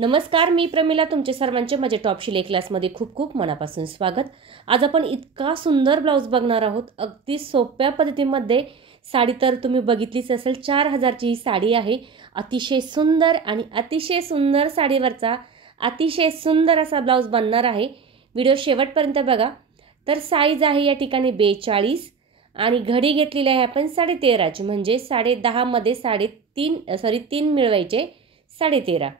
नमस्कार, मी प्रमिला. तुमचे सर्वांचे माझे टॉप शिलाई क्लासमध्ये खूप खूप मनापासून स्वागत. आज आपण इतका सुंदर ब्लाऊज बघणार आहोत. अगदी सोप्या पद्धतीमध्ये साडी तर तुम्ही बघितलीच असेल. 4000 ची ही साडी आहे. अतिशय सुंदर आणि अतिशय सुंदर साडीवरचा अतिशय सुंदर असा ब्लाऊज बनणार आहे. व्हिडिओ शेवटपर्यंत बघा. तर साईज आहे या ठिकाणी 42 आणि घडी घेतलेली आहे आपण 13.5ची, म्हणजे 10.5 मध्ये 3 मिळवायचे 13.5.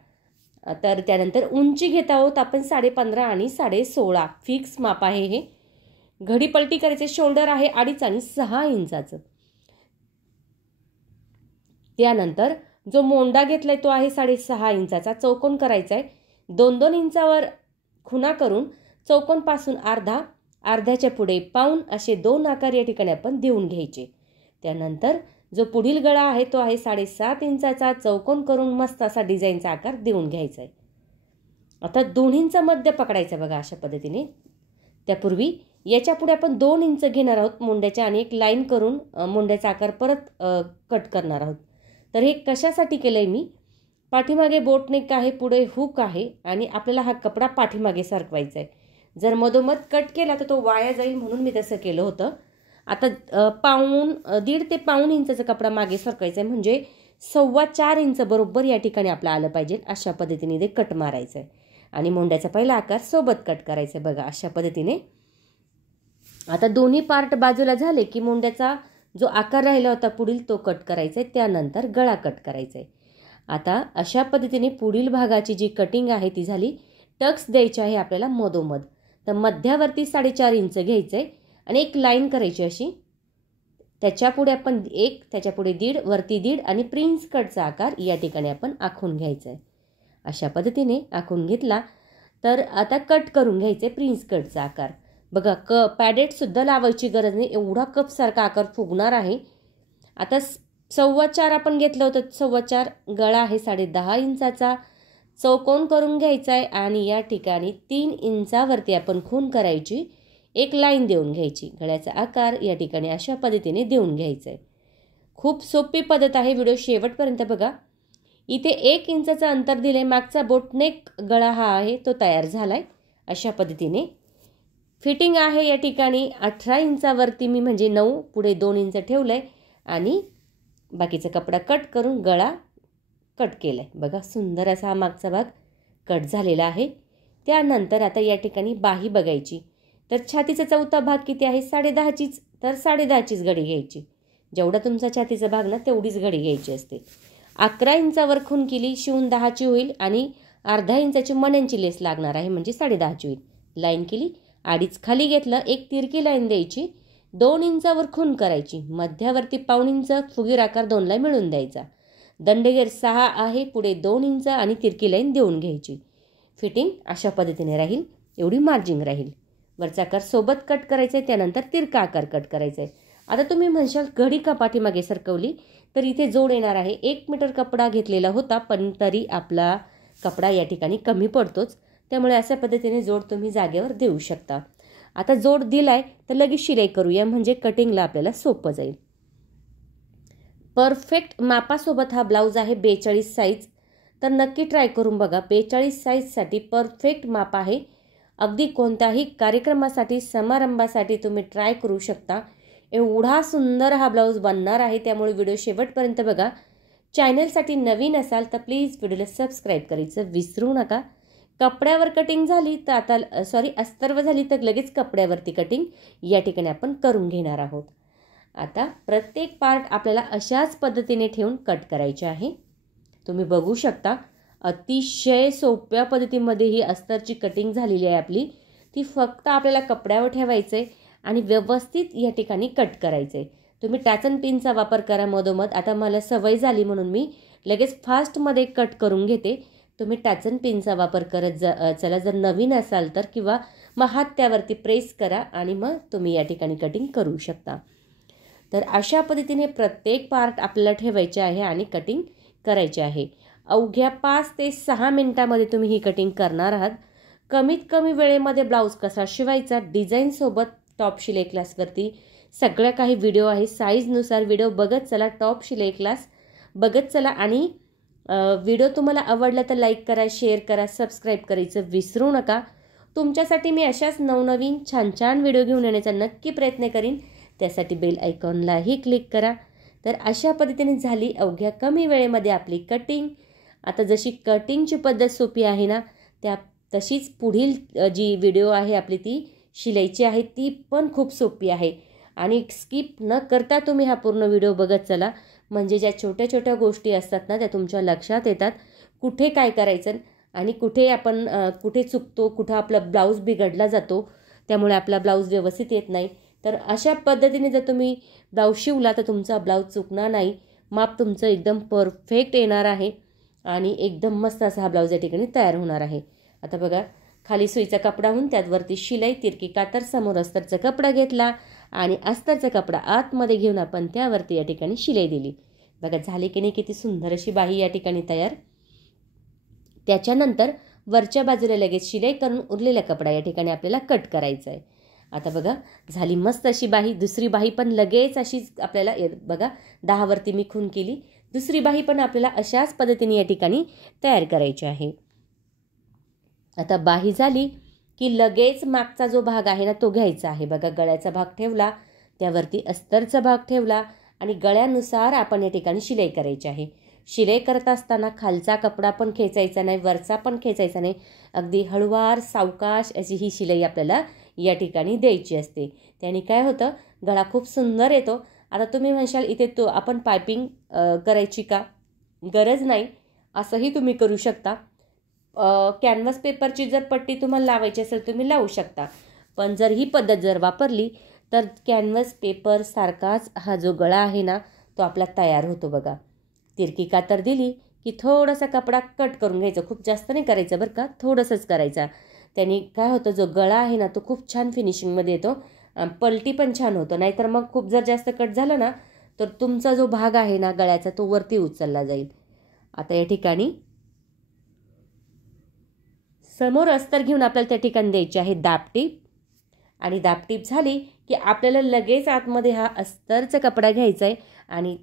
तर त्यानंतर उंची घेत आहोत आपण 15.5 आणि 16.5 फिक्स माप आहे हे. घडी पलटी करायचे. शोल्डर आहे 2.5 आणि 6 इंचाचं. त्यानंतर जो मोंडा घेतलाय तो आहे 6.5 इंचाचा. चौकोन करायचा आहे. 2-2 इंचावर खुणा करून चौकोन पासून अर्ध्याच्या पुढे पाऊण असे 2 आकार या ठिकाणी आपण देऊन घ्यायचे. त्यानंतर जो पुढील गळा आहे तो आहे 7.5 इंचाचा. चौकोन करून मस्त असा डिझाईनचा आकार देऊन घ्यायचा आहे. आता दोन्हींचा मध्य पकडायचा बघा अशा पद्धतीने. त्यापूर्वी याच्या पुढे आपण 2 इंच घेणार आहोत मुंड्याच्या आणि एक लाईन करून मुंड्याचा आकार परत कट करणार आहोत. तर हे कशासाठी केलंय मी, पाठीमागे बोटनेक आहे, पुढे हुक आहे आणि आपल्याला हा कपडा पाठीमागे सरकवायचा आहे. जर मधोमध कट केला तर तो वाया जाईल, म्हणून मी तसं केलं होतं. आता 1.5 ते पाऊण इंचाचा कपडा मागे सरकायचा आहे, म्हणजे 4.25 इंच बरोबर या ठिकाणी आपलं आलं पाहिजे. अशा पद्धतीने ते कट मारायचं आहे आणि मुंड्याचा पहिला आकार सोबत कट करायचा आहे बघा अशा पद्धतीने. आता दोन्ही पार्ट बाजूला झाले की मुंड्याचा जो आकार राहिला होता पुढील तो कट करायचा आहे. त्यानंतर गळा कट करायचा आहे. आता अशा पद्धतीने पुढील भागाची जी कटिंग आहे ती झाली. टक्स द्यायची आहे आपल्याला मधोमध. तर मध्यावरती 4.5 इंच घ्यायचं आहे आणि एक लाईन करायची अशी. त्याच्या पुढे आपण 1, त्याच्या पुढे 1.5, वरती 1.5 आणि प्रिन्स कटचा आकार या ठिकाणी आपण आखून घ्यायचा आहे. अशा पद्धतीने आखून घेतला तर आता कट करून घ्यायचे प्रिन्स कटचा आकार बघा. पॅडेट सुद्धा लावायची गरज नाही, एवढा कप सारखा आकार फुगणार आहे. आता 4.25 आपण घेतलं होतं. 4.25 गळा आहे 10.5 इंचाचा. चौकोन करून घ्यायचा आहे आणि या ठिकाणी 3 इंचावरती आपण खूण करायची. एक लाईन देऊन घ्यायची. गळ्याचा आकार या ठिकाणी अशा पद्धतीने देऊन घ्यायचा आहे. खूप सोपी पद्धत आहे. व्हिडिओ शेवटपर्यंत बघा. इथे 1 इंचाचं अंतर दिले. मागचा बोटनेक गळा हा आहे तो तयार झालाय अशा पद्धतीने. फिटिंग आहे या ठिकाणी 18 इंचावरती मी, म्हणजे 9, पुढे 2 इंच ठेवलंय आणि बाकीचा कपडा कट करून गळा कट केलाय बघा. सुंदर असा हा मागचा भाग कट झालेला आहे. त्यानंतर आता या ठिकाणी बाही बघायची. तर छातीचा चौथा भाग किती आहे 10.5चीच, तर 10.5चीच घडी घ्यायची. जेवढा तुमचा छातीचा भाग ना तेवढीच घडी घ्यायची असते. 11 इंचावर खूण केली, शिवून 10ची होईल आणि अर्धा इंचाची मण्यांची लेस लागणार आहे, म्हणजे 10.5ची होईल. लाईन केली, 2.5 खाली घेतलं, एक तिरकी लाईन द्यायची. 2 इंचावर खूण करायची. मध्यावरती पाऊण इंच फुगीर आकार 2ला मिळून द्यायचा. दंडगेर 6 आहे, पुढे 2 इंच आणि तिरकी लाईन देऊन घ्यायची. फिटिंग अशा पद्धतीने राहील. एवढी मार्जिंग राहील. वरचा आकार सोबत कट करायचा आहे. त्यानंतर तिरका आकार कट करायचा आहे. आता तुम्ही म्हणशाल घडी का पाठीमागे सरकवली, तर इथे जोड येणार आहे. 1 मीटर कपडा घेतलेला होता, पण तरी आपला कपडा या ठिकाणी कमी पडतोच, त्यामुळे अशा पद्धतीने जोड तुम्ही जागेवर देऊ शकता. आता जोड दिलाय तर लगेच शिलाई करूया, म्हणजे कटिंगला आपल्याला सोपं जाईल. परफेक्ट मापासोबत हा ब्लाऊज आहे 42 साईज. तर नक्की ट्राय करून बघा. 42 साईजसाठी परफेक्ट माप आहे. अगदी कोणत्याही कार्यक्रमासाठी, समारंभासाठी तुम्ही ट्राय करू शकता. एवढा सुंदर हा ब्लाऊज बनणार आहे, त्यामुळे व्हिडिओ शेवटपर्यंत बघा. चॅनलसाठी नवीन असाल तर प्लीज व्हिडिओला सबस्क्राईब करायचं विसरू नका. कपड्यावर कटिंग झाली तर आता अस्तरवर झाली तर लगेच कपड्यावरती कटिंग या ठिकाणी आपण करून घेणार आहोत. आता प्रत्येक पार्ट आपल्याला अशाच पद्धतीने ठेवून कट करायचे आहे. तुम्ही बघू शकता अतिशय सोप्या पद्धतीमध्ये ही अस्तरची कटिंग झालेली आहे आपली. ती फक्त आपल्याला कपड्यावर ठेवायचं आहे आणि व्यवस्थित या ठिकाणी कट करायचं आहे. तुम्ही टॅचन पिनचा वापर करा मधोमध. आता मला सवय झाली म्हणून मी लगेच फास्टमध्ये कट करून घेते. तुम्ही टॅचन पिनचा वापर करत चला. जर नवीन असाल तर, किंवा मग हात त्यावरती प्रेस करा आणि मग तुम्ही या ठिकाणी कटिंग करू शकता. तर अशा पद्धतीने प्रत्येक पार्ट आपल्याला ठेवायचे आहे आणि कटिंग करायचे आहे. अवघ्या 5 ते 6 मिनिटांमध्ये तुम्ही ही कटिंग करणार आहात. कमीत कमी वेळेमध्ये ब्लाऊज कसा शिवायचा, डिझाईनसोबत टॉप शिलाई क्लासवरती सगळ्या काही व्हिडिओ आहे. साईजनुसार व्हिडिओ बघत चला. टॉप शिलाई क्लास बघत चला आणि व्हिडिओ तुम्हाला आवडला तर लाईक करा, शेअर करा, सबस्क्राईब करायचं विसरू नका. तुमच्यासाठी मी अशाच नवनवीन छान छान व्हिडिओ घेऊन येण्याचा नक्की प्रयत्न करीन. त्यासाठी बेल आयकॉनलाही क्लिक करा. तर अशा पद्धतीने झाली अवघ्या कमी वेळेमध्ये आपली कटिंग. आता जशी कटिंगची पद्धत सोपी आहे ना, तशीच पुढील जी व्हिडिओ आहे आपली ती शिलाईची आहे, ती पण खूप सोपी आहे. आणि स्किप न करता तुम्ही हा पूर्ण व्हिडिओ बघत चला. म्हणजे ज्या छोट्या छोट्या गोष्टी असतात ना, त्या तुमच्या लक्षात येतात. कुठे काय करायचं आणि कुठे चुकतो, कुठं आपला ब्लाऊज बिघडला जातो, त्यामुळे आपला ब्लाऊज व्यवस्थित येत नाही. तर अशा पद्धतीने जर तुम्ही ब्लाऊज शिवला तर तुमचा ब्लाऊज चुकणार नाही. माप तुमचं एकदम परफेक्ट येणार आहे आणि एकदम मस्त असा हा ब्लाऊज या ठिकाणी तयार होणार आहे. आता बघा, खाली सुईचा कपडा होऊन त्यावरती शिलाई, तिरकी कातर, समोर अस्तरचा कपडा घेतला आणि अस्तरचा कपडा आतमध्ये घेऊन आपण त्यावरती या ठिकाणी शिलाई दिली. बघा झाली की नाही किती सुंदर अशी बाही या ठिकाणी तयार. त्याच्यानंतर वरच्या बाजूला लगेच शिलाई करून उरलेला कपडा या ठिकाणी आपल्याला कट करायचा आहे. आता बघा झाली मस्त अशी बाही. दुसरी बाही पण लगेच अशीच आपल्याला बघा 10 वरती मी खून केली. दुसरी बाही पण आपल्याला अशाच पद्धतीने या ठिकाणी तयार करायची आहे. आता बाही झाली की लगेच मागचा जो भाग आहे ना तो घ्यायचा आहे. बघा गळ्याचा भाग ठेवला, त्यावरती अस्तरचा भाग ठेवला आणि गळ्यानुसार आपण या ठिकाणी शिलाई करायची आहे. शिलाई करत असताना खालचा कपडा पण खेचायचा नाही, वरचा पण खेचायचा नाही. अगदी हळूवार सावकाश अशी ही शिलाई आपल्याला या ठिकाणी द्यायची असते. त्याने काय होतं, गळा खूप सुंदर येतो. आता तुम्ही म्हणशाल इथे आपण पायपिंग करायची का? गरज नाही, असंही तुम्ही करू शकता. कॅनव्हास पेपरची जर पट्टी तुम्हाला लावायची असेल तुम्ही लावू शकता. पण जर ही पद्धत जर वापरली तर कॅनव्हास पेपर सारखाच हा जो गळा आहे ना तो आपला तयार होतो. बघा तिरकी कातर दिली की थोडासा कपडा कट करून घ्यायचा. खूप जास्त नाही करायचं बरं का, थोडंसंच करायचा. त्याने काय होतं, जो गळा आहे ना तो खूप छान फिनिशिंगमध्ये येतो, पलटी पण छान होतं. नाहीतर मग खूप जर जास्त कट झालं ना तर तुमचा जो भाग आहे ना गळ्याचा तो वरती उचलला जाईल. आता या ठिकाणी समोर अस्तर घेऊन आपल्याला त्या ठिकाणी द्यायची आहे दाबटीप. आणि दाबटीप झाली की आपल्याला लगेच आतमध्ये हा अस्तरचा कपडा घ्यायचा आहे आणि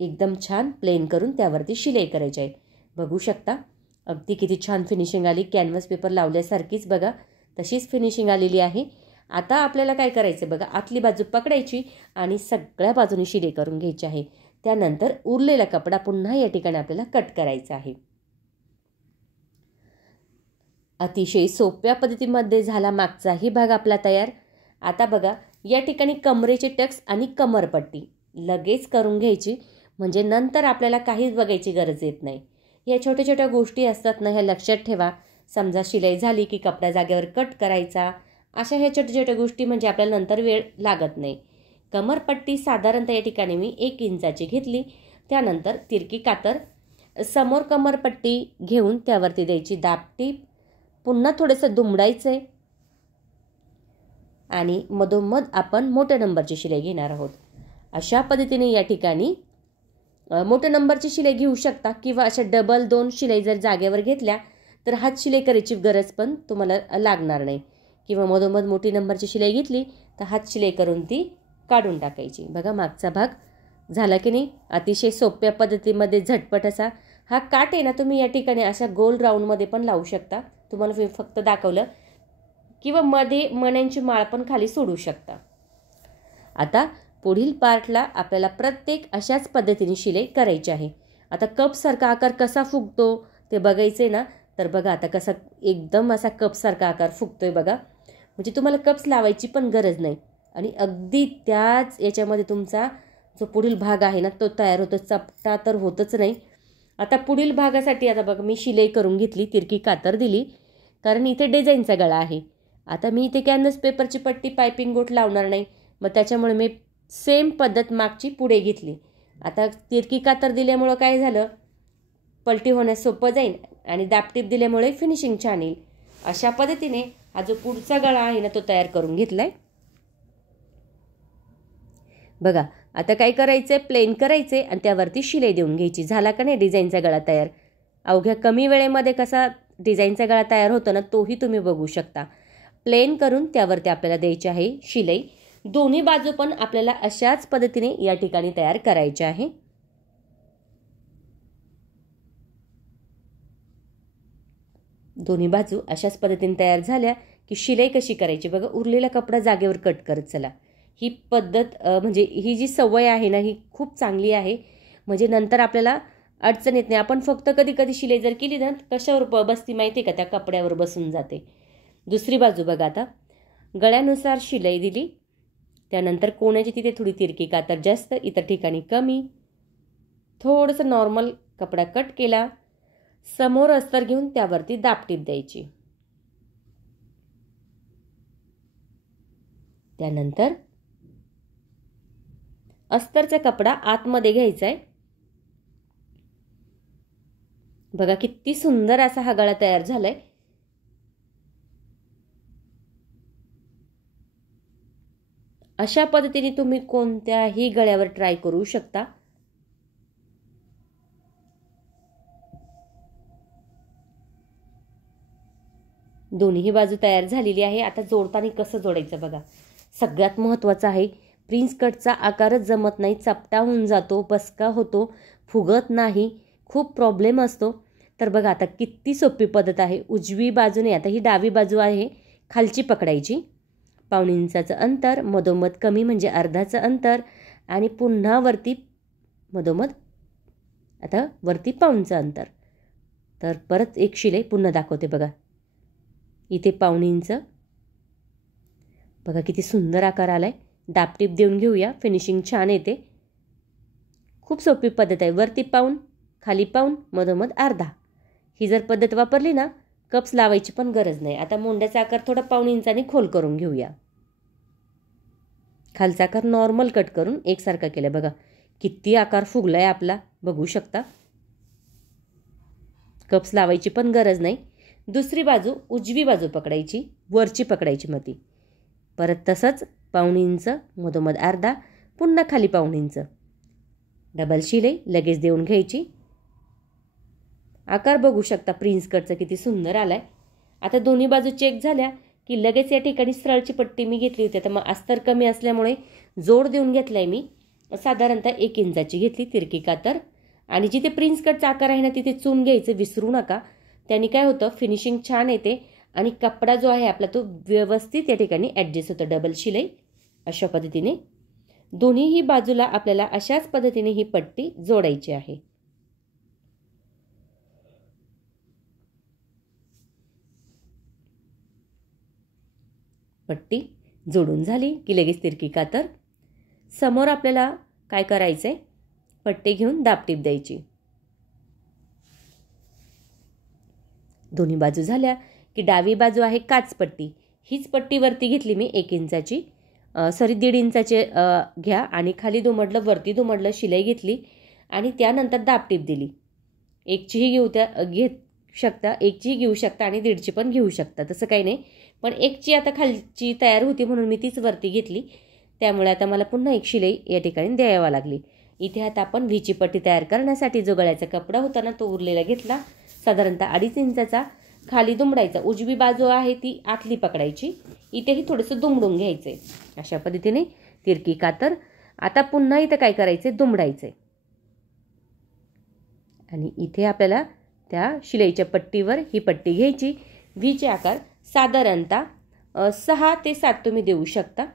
एकदम छान प्लेन करून त्यावरती शिलाई करायची आहे. बघू शकता अगदी किती छान फिनिशिंग आली. कॅनव्हास पेपर लावल्यासारखीच बघा तशीच फिनिशिंग आलेली आहे. आता आपल्याला काय करायचं बघा, आतली बाजू पकडायची आणि सगळ्या बाजूनी शिलाई करून घ्यायची आहे. त्यानंतर उरलेला कपडा पुन्हा या ठिकाणी आपल्याला कट करायचा आहे. अतिशय सोप्या पद्धतीमध्ये झाला मागचाही भाग आपला तयार. आता बघा या ठिकाणी कमरेचे टक्स आणि कमरपट्टी लगेच करून घ्यायची, म्हणजे नंतर आपल्याला काहीच बघायची गरज येत नाही. या छोट्या छोट्या गोष्टी असतात ना, ह्या लक्षात ठेवा. समजा शिलाई झाली की कपडा जागेवर कट करायचा. अशा ह्या छोट्या छोट्या गोष्टी म्हणजे आपल्याला नंतर वेळ लागत नाही. कमरपट्टी साधारणतः या ठिकाणी मी 1 इंचाची घेतली. त्यानंतर तिरकी कातर समोर कमरपट्टी घेऊन त्यावरती द्यायची दाबटीप. पुन्हा थोडंसं दुमडायचं आहे आणि मधोमध आपण मोठ्या नंबरची शिलाई घेणार आहोत. अशा पद्धतीने या ठिकाणी मोठ्या नंबरची शिलाई घेऊ शकता किंवा अशा डबल 2 शिलाई जर जागेवर घेतल्या तर हात शिलाई करायची गरज पण तुम्हाला लागणार नाही. किंवा मधोमध मोठी नंबरची शिलाई घेतली तर हात शिलाई करून ती काढून टाकायची. बघा मागचा भाग झाला की नाही. अतिशय सोप्या पद्धतीमध्ये झटपट असा हा काट आहे ना, तुम्ही या ठिकाणी अशा गोल राऊंडमध्ये पण लावू शकता. तुम्हाला मी फक्त दाखवलं. किंवा मध्ये मण्यांची माळ पण खाली सोडू शकता. आता पुढील पार्टला आपल्याला प्रत्येक अशाच पद्धतीने शिलाई करायची आहे. आता कपसारखा आकार कसा फुगतो ते बघायचे ना, तर बघा आता कसा एकदम असा कपसारखा आकार फुगतोय बघा. म्हणजे तुम्हाला कप्स लावायची पण गरज नाही आणि अगदी त्याच याच्यामध्ये तुमचा जो पुढील भाग आहे ना तो तयार होतो. चपटा तर होतच नाही. आता पुढील भागासाठी आता बघा मी शिलाई करून घेतली, तिरकी कातर दिली, कारण इथे डिझाईनचा गळा आहे. आता मी इथे कॅनव्हास पेपरची पट्टी पायपिंग गोट लावणार नाही, मग त्याच्यामुळे मी सेम पद्धत मागची पुढे घेतली. आता तिरकी कातर दिल्यामुळं काय झालं, पलटी होण्यास सोपं जाईल आणि दाबटीप दिल्यामुळे फिनिशिंग छान येईल. अशा पद्धतीने हा जो पुढचा गळा आहे ना तो तयार करून घेतलाय. बघा आता काय करायचंय, प्लेन करायचे आणि त्यावरती शिलाई देऊन घ्यायची. झाला का नाही डिझाईनचा गळा तयार. अवघ्या कमी वेळेमध्ये कसा डिझाईनचा गळा तयार होतो ना तोही तुम्ही बघू शकता. प्लेन करून त्यावरती आपल्याला द्यायची आहे शिलाई. दोन्ही बाजू पण आपल्याला अशाच पद्धतीने या ठिकाणी तयार करायचे आहे. दोन्ही बाजू अशाच पद्धतीने तयार झाल्या की शिलाई कशी करायची बघा, उरलेला कपडा जागेवर कट करत चला. ही पद्धत म्हणजे ही जी सवय आहे ना ही खूप चांगली आहे. म्हणजे नंतर आपल्याला अडचण येत नाही. आपण फक्त कधी कधी शिलाई जर केली ना कशावर बसती माहिती आहे का, त्या कपड्यावर बसून जाते. दुसरी बाजू बघा, आता गळ्यानुसार शिलाई दिली. त्यानंतर कोणाची तिथे थोडी तिरकी कातर जास्त, इतर ठिकाणी कमी. थोडंसं नॉर्मल कपडा कट केला. समोर अस्तर घेऊन त्यावरती दाबटीप द्यायची. त्यानंतर अस्तरचा कपडा आतमध्ये घ्यायचा आहे. बघा किती सुंदर असा हा गळा तयार झालाय. अशा पद्धतीने तुम्ही कोणत्याही गळ्यावर ट्राय करू शकता. दोन्ही बाजू तयार झालेली आहे. आता जोडताना कसं जोडायचं बघा, सगळ्यात महत्त्वाचं आहे. प्रिन्स कटचा आकारच जमत नाही, चपटा होऊन जातो, बसका होतो, फुगत नाही, खूप प्रॉब्लेम असतो. तर बघा आता किती सोपी पद्धत आहे. उजवी बाजूने, आता ही डावी बाजू आहे, खालची पकडायची. 1.5 इंचाचं अंतर, मधोमध कमी म्हणजे अर्धाचं अंतर, आणि पुन्हा वरती मधोमध आता वरती 1.5 अंतर. तर परत एक शिलाई पुन्हा दाखवते बघा. इथे 1.5 इंच. बघा किती सुंदर आकार आलाय. दाबटीप देऊन घेऊया, फिनिशिंग छान येते. खूप सोपी पद्धत आहे. वरती 1.5, खाली 1.5, मधोमध अर्धा. ही जर पद्धत वापरली ना कप्स लावायची पण गरज नाही. आता मोंड्याचा आकार थोडा 1.5 इंचाने खोल करून घेऊया. खालचा आकार नॉर्मल कट करून एकसारखा केला. बघा किती आकार फुगलाय आपला, बघू शकता. कप्स लावायची पण गरज नाही. दुसरी बाजू उजवी बाजू पकडायची, वरची पकडायची मती. परत तसंच 1.5 इंच, मधोमध अर्धा, पुन्हा खाली 1.5 इंच. डबल शिलाई लगेच देऊन घ्यायची. आकार बघू शकता प्रिन्स कटचा किती सुंदर आलाय. आता दोन्ही बाजू चेक झाल्या की लगेच या ठिकाणी सरळची पट्टी मी घेतली होती. तर मग अस्तर कमी असल्यामुळे जोड देऊन घेतलाय मी. साधारणतः 1 इंचाची घेतली तिरकी कातर. आणि जिथे प्रिन्स कटचा आकार आहे ना तिथे चून घ्यायचं, विसरू नका. त्याने काय होतं, फिनिशिंग छान येते आणि कपडा जो आहे आपला तो व्यवस्थित या ठिकाणी ॲडजस्ट होतो. डबल शिलाई अशा पद्धतीने दोन्हीही बाजूला आपल्याला अशाच पद्धतीने ही पट्टी जोडायची आहे. पट्टी जोडून झाली की लगेच तिरकी कातर. समोर आपल्याला काय करायचंय, पट्टी घेऊन दाबटीप द्यायची. दोन्ही बाजू झाल्या की डावी बाजू आहे काच पट्टी. हीच पट्टी वरती घेतली मी 1 इंचाची, 1.5 इंचाचे घ्या आणि खाली दुमडलं वरती दुमडलं शिलाई घेतली आणि त्यानंतर दाबटीप दिली. 1चीही घेऊ शकता, 1चीही घेऊ शकता आणि 1.5ची पण घेऊ शकता, तसं काही नाही. पण 1ची आता खालची तयार होती म्हणून मी तीच वरती घेतली. त्यामुळे आता मला पुन्हा 1 शिलाई या ठिकाणी द्यावा लागली. इथे आता आपण व्हीची पट्टी तयार करण्यासाठी जो गळ्याचा कपडा होता ना तो उरलेला घेतला, साधारणतः 2.5 इंचाचा. खाली दुमडायचा, उजवी बाजू आहे ती आतली पकडायची. इथेही थोडंसं दुमडून घ्यायचंय अशा पद्धतीने तिरकी कातर. आता पुन्हा इथे काय करायचंय, दुमडायचंय आणि इथे आपल्याला त्या शिलाईच्या पट्टीवर ही पट्टी घ्यायची. व्हीचे आकार साधारणतः 6 ते 7 तुम्ही देऊ शकता.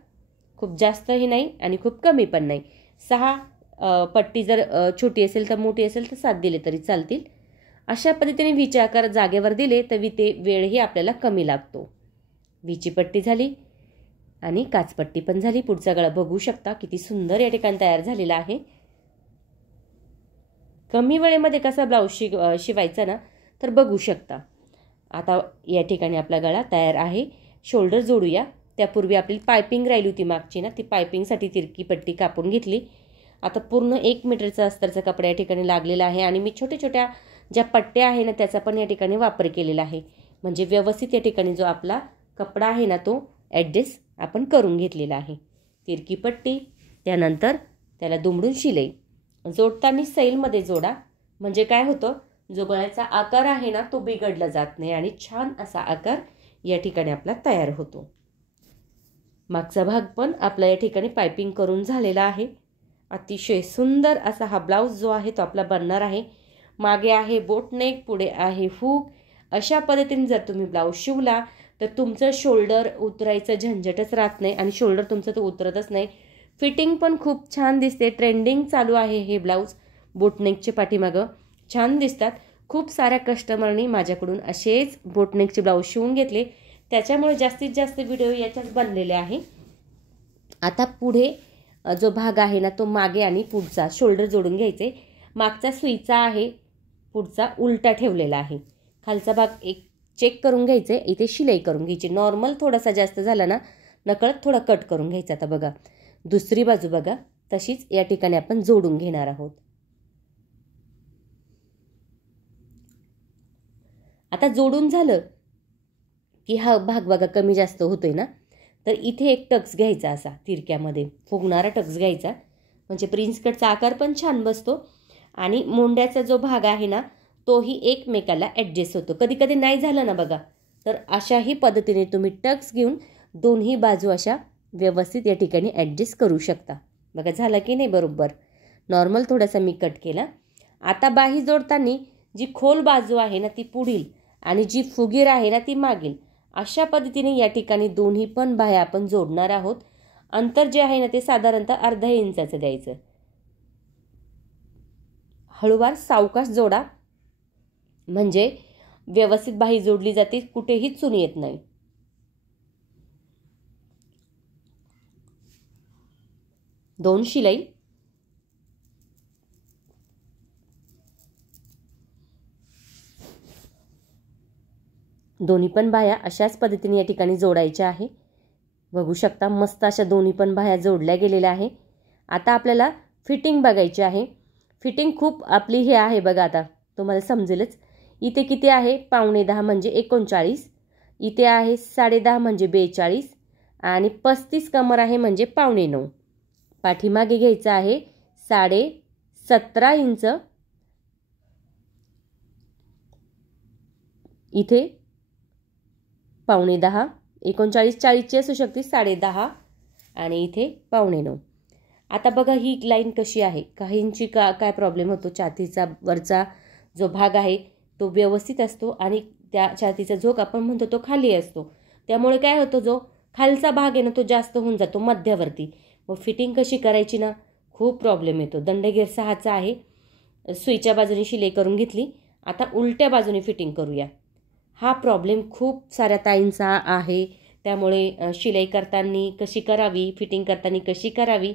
खूप जास्तही नाही आणि खूप कमी पण नाही. 6 पट्टी जर छोटी असेल तर मोठी असेल तर 7 दिले तरी चालतील. अशा पद्धतीने व्हीचे आकार जागेवर दिले तर ते वेळही आपल्याला कमी लागतो. व्हीची पट्टी झाली आणि काचपट्टी पण झाली. पुढचा गळा बघू शकता किती सुंदर या ठिकाणी तयार झालेला आहे. कमी वेळेमध्ये कसा ब्लाऊज शिवायचा ना तर बघू शकता. आता या ठिकाणी आपला गळा तयार आहे. शोल्डर जोडूया. त्यापूर्वी आपली पायपिंग राहिली होती मागची ना, ती पायपिंगसाठी तिरकी पट्टी कापून घेतली. आता पूर्ण 1 मीटरचा अस्तरचा कपडा या ठिकाणी लागलेला आहे आणि मी छोट्या छोट्या ज्या पट्ट्या आहे ना त्याचा पण या ठिकाणी वापर केलेला आहे. म्हणजे व्यवस्थित या ठिकाणी जो आपला कपडा आहे ना तो ॲडजस्ट आपण करून घेतलेला आहे. तिरकी पट्टी, त्यानंतर त्याला दुमडून शिलाई. जोडताना सैलमध्ये जोडा, म्हणजे काय होतं, जो गळ्याचा आकार आहे ना तो बिघडला जात नाही आणि छान असा आकार या ठिकाणी आपला तयार होतो. मागचा भाग पण आपला या ठिकाणी पायपिंग करून झालेला आहे. अतिशय सुंदर असा हा ब्लाऊज जो आहे तो आपला बनणार आहे. मागे आहे बोटनेक, पुढे आहे हुक अशा पद्धतीने जर तुम्ही ब्लाऊज शिवला तर तुमचं शोल्डर उतरायचं झंझटच राहत नाही आणि शोल्डर तुमचं तर उतरतच नाही. फिटिंग पण खूप छान दिसते. ट्रेंडिंग चालू आहे हे ब्लाऊज. बोटनेकचे पाठीमागं छान दिसतात. खूप साऱ्या कस्टमरनी माझ्याकडून असेच बोटनेकचे ब्लाऊज शिवून घेतले, त्याच्यामुळे जास्तीत जास्त व्हिडिओ याच्यात बनलेले आहे. आता पुढे जो भाग आहे ना तो मागे आणि पुढचा शोल्डर जोडून घ्यायचे. मागचा सुईचा आहे, पुढचा उलटा ठेवलेला आहे. खालचा भाग एक चेक करून घ्यायचे. इथे शिलाई करून घ्यायची. नॉर्मल थोडासा जास्त झाला ना नकळत थोडा कट करून घ्यायचा. आता बघा दुसरी बाजू बघा तशीच या ठिकाणी आपण जोडून घेणार आहोत. आता जोडून झालं की हा भाग बघा कमी जास्त होतोय ना, तर इथे एक टक्स घ्यायचा असा तिरक्यामध्ये फुगणारा टक्स घ्यायचा, म्हणजे प्रिन्स कटचा आकार पण छान बसतो आणि मोंड्याचा जो भाग आहे ना तोही एकमेकाला ॲडजस्ट होतो. कधी कधी नाही झालं ना बघा, तर अशाही पद्धतीने तुम्ही टक्स घेऊन दोन्ही बाजू अशा व्यवस्थित या ठिकाणी ॲडजस्ट करू शकता. बघा झालं की नाही बरोबर. नॉर्मल थोडासा मी कट केला. आता बाही जोडताना जी खोल बाजू आहे ना ती पुढील आणि जी फुगीर आहे ना ती मागील, अशा पद्धतीने या ठिकाणी दोन्ही पण बाह्या आपण जोडणार आहोत. अंतर जे आहे ना ते साधारणतः अर्धा इंचाचं द्यायचं. हळूवार सावकाश जोडा, म्हणजे व्यवस्थित बाही जोडली जाते, कुठेही चून येत नाही. दोन शिलाई. दोन्ही पण बाह्या अशाच पद्धतीने या ठिकाणी जोडायच्या आहे. बघू शकता मस्त अशा दोन्ही पण बाह्या जोडल्या गेलेल्या आहे. आता आपल्याला फिटिंग बघायची आहे. फिटिंग खूप आपली हे आहे बघा, आता तुम्हाला समजेलच. इथे किती आहे 10.25 म्हणजे 39, इथे आहे 10.5 म्हणजे 42 आणि 35 कमर आहे म्हणजे 9.25. पाठीमागे घ्यायचं आहे 17.5 इंच. इथे 9.25, 39 40ची असू शकते 10.5 आणि इथे 9.25. आता बघा ही लाईन कशी आहे. काहींची काय प्रॉब्लेम होतो, छातीचा वरचा जो भाग आहे तो व्यवस्थित असतो आणि त्या छातीचा झोक आपण म्हणतो तो खाली असतो. त्यामुळे काय होतं, जो खालचा भाग आहे ना तो जास्त होऊन जातो मध्यावरती. मग फिटिंग कशी करायची ना खूप प्रॉब्लेम येतो. दंडगेर 6चा आहे. सुईच्या बाजूने शिलाई करून घेतली. आता उलट्या बाजूने फिटिंग करूया. हा प्रॉब्लेम खूप साऱ्या ताईंचा आहे. त्यामुळे शिलाई करताना कशी करावी, फिटिंग करताना कशी करावी,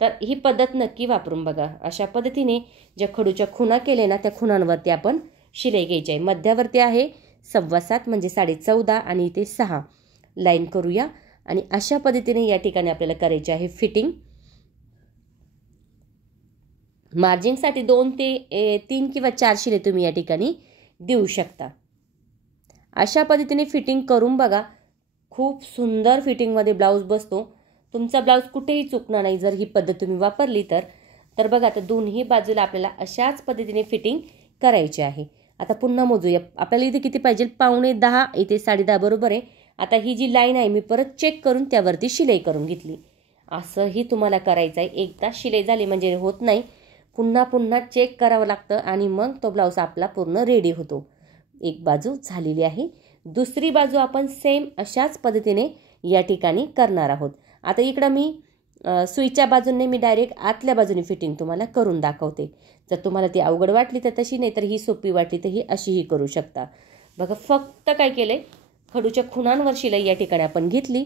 तर ही पद्धत नक्की वापरून बघा. अशा पद्धतीने ज्या खडूच्या खुणा केले ना त्या खुणांवरती आपण शिलाई घ्यायची आहे. मध्यावरती आहे 7.25 म्हणजे 14.5 आणि इथे 6 लाईन करूया. आणि अशा पद्धतीने या ठिकाणी आपल्याला करायची आहे फिटिंग. मार्जिंगसाठी 2 ते 3 किंवा 4 शिले तुम्ही या ठिकाणी देऊ शकता. अशा पद्धतीने फिटिंग करून बघा. खूप सुंदर फिटिंगमध्ये ब्लाऊज बसतो. तुमचा ब्लाऊज कुठेही चुकणार नाही जर ही पद्धत तुम्ही वापरली तर बघा आता दोन्ही बाजूला आपल्याला अशाच पद्धतीने फिटिंग करायची आहे. आता पुन्हा मोजूया. आपल्याला इथे किती पाहिजे 9.25, इथे 10.5 बरोबर आहे. आता ही जी लाईन आहे मी परत चेक करून त्यावरती शिलाई करून घेतली. असंही तुम्हाला करायचं आहे. एकदा शिलाई झाली म्हणजे होत नाही, पुन्हा पुन्हा चेक करावं लागतं आणि मग तो ब्लाऊज आपला पूर्ण रेडी होतो. एक बाजू झालेली आहे. दुसरी बाजू आपण सेम अशाच पद्धतीने या ठिकाणी करणार आहोत. आता इकडं मी सुईच्या बाजूने मी डायरेक्ट आतल्या बाजूने फिटिंग तुम्हाला करून दाखवते. जर तुम्हाला ती अवघड वाटली तर तशी, नाही तर ही सोपी वाटली तर ही अशीही करू शकता. बघा फक्त काय केलंय, खडूच्या खुणांवर शिलाई या ठिकाणी आपण घेतली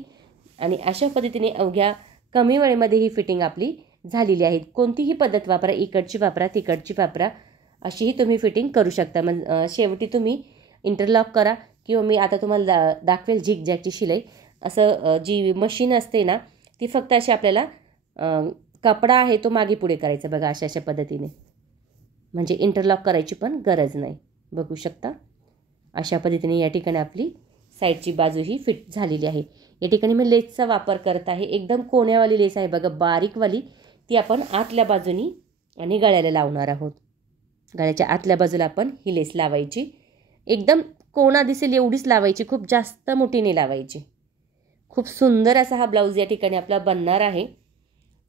आणि अशा पद्धतीने अवघ्या कमी वेळेमध्ये ही फिटिंग आपली झालेली आहे. कोणतीही पद्धत वापरा, इकडची वापरा तिकडची वापरा, अशीही तुम्ही फिटिंग करू शकता. मग शेवटी तुम्ही इंटरलॉक करा किंवा मी आता तुम्हाला दाखवेल झिगझॅगची शिलाई. असं जी मशीन असते ना ती फक्त अशी आपल्याला कपडा आहे तो मागे पुढे करायचा बघा अशा पद्धतीने, म्हणजे इंटरलॉक करायची पण गरज नाही. बघू शकता अशा पद्धतीने या ठिकाणी आपली साईडची बाजू ही फिट झालेली आहे. या ठिकाणी मी लेसचा वापर करत आहे. एकदम कोण्यावाली लेस आहे बघा, बारीकवाली. ती आपण आतल्या बाजूनी आणि गळ्याला लावणार आहोत. गळ्याच्या आतल्या बाजूला आपण ही लेस लावायची. एकदम कोणा दिसेल एवढीच लावायची, खूप जास्त मोठी नाही लावायची. खूप सुंदर असा हा ब्लाऊज या ठिकाणी आपला बनणार आहे.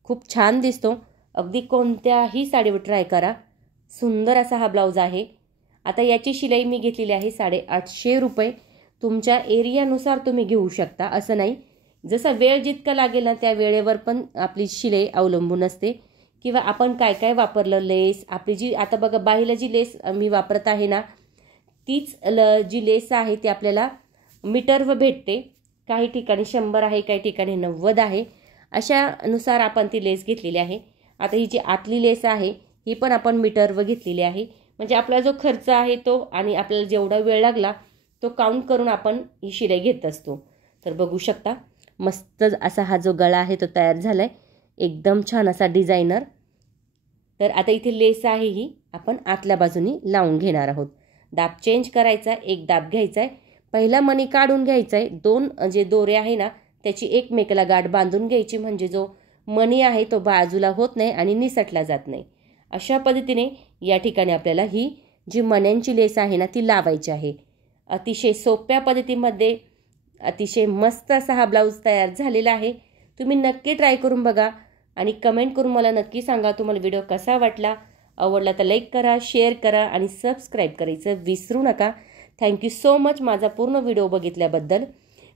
खूप छान दिसतो. अगदी कोणत्याही साडीवर ट्राय करा. सुंदर असा हा ब्लाऊज आहे. आता याची शिलाई मी घेतलेली आहे 850 रुपये. तुमच्या एरियानुसार तुम्ही घेऊ शकता, असं नाही. जसा वेळ जितका लागेल ना त्या वेळेवर पण आपली शिलाई अवलंबून असते. किंवा आपण काय काय वापरलं, लेस आपली जी आता बघा बाहीला जी लेस मी वापरत आहे ना तीच जी लेस आहे ती आपल्याला मीटरवर भेटते. काही ठिकाणी 100 आहे, काही ठिकाणी 90 आहे. अशानुसार आपण ती लेस घेतलेली आहे. आता ही जी आतली लेस आहे ही पण आपण मीटरवर घेतलेली आहे. म्हणजे आपला जो खर्च आहे तो आणि आपल्याला जेवढा वेळ लागला तो काउंट करून आपण ही शिलाई घेत असतो. तर बघू शकता मस्त असा हा जो गळा आहे तो तयार झाला आहे, एकदम छान असा डिझायनर. तर आता इथे लेस आहे ही आपण आतल्या बाजूनी लावून घेणार आहोत. दाब चेंज करायचा, एक दाब घ्यायचा आहे, पहिला मणी काढून घ्यायचा आहे. 2 जे दोरे आहे ना त्याची एकमेकाला गाठ बांधून घ्यायची, म्हणजे जो मणी आहे तो बाजूला होत नाही आणि निसटला जात नाही. अशा पद्धतीने या ठिकाणी आपल्याला ही जी मण्यांची लेस आहे ना ती लावायची आहे. अतिशय सोप्या पद्धतीमध्ये अतिशय मस्त असा हा ब्लाऊज तयार झालेला आहे. तुम्ही नक्की ट्राय करून बघा आणि कमेंट करून मला नक्की सांगा तुम्हाला व्हिडिओ कसा वाटला. आवडला तर लाईक करा, शेअर करा आणि सबस्क्राईब करायचं विसरू नका. थँक्यू सो मच माझा पूर्ण व्हिडिओ बघितल्याबद्दल.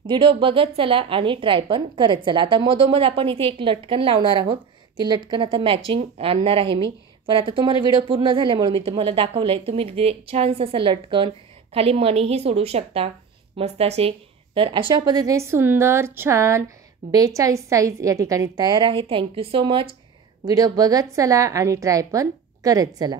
व्हिडिओ बघत चला आणि ट्राय पण करत चला. आता मधोमध आपण इथे एक लटकन लावणार आहोत. ती लटकन आता मॅचिंग आणणार आहे मी, पण आता तुम्हाला व्हिडिओ पूर्ण झाल्यामुळे मी तुम्हाला दाखवलं आहे. तुम्ही छानसं असं लटकन खाली मणीही सोडू शकता मस्त असे. तर अशा पद्धतीने सुंदर छान 42 साईज या ठिकाणी तयार आहे. Thank you so much. व्हिडिओ बघत चला आणि ट्राय पण करत चला.